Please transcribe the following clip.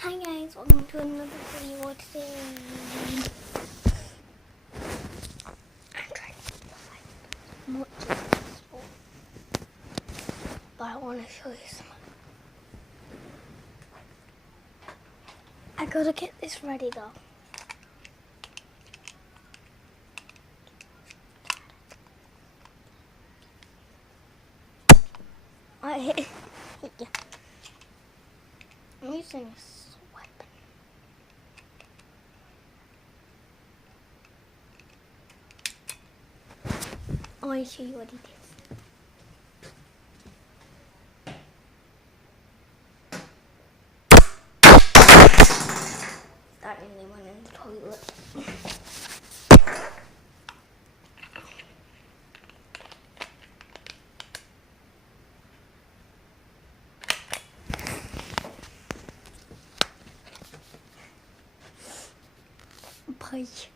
Hi guys, welcome to another video today. I'm trying to find as much as possible, but I want to show you some. I gotta get this ready though. Yeah. I'm using a swipe. I want to show you what he did. That nearly went in the toilet. Bye.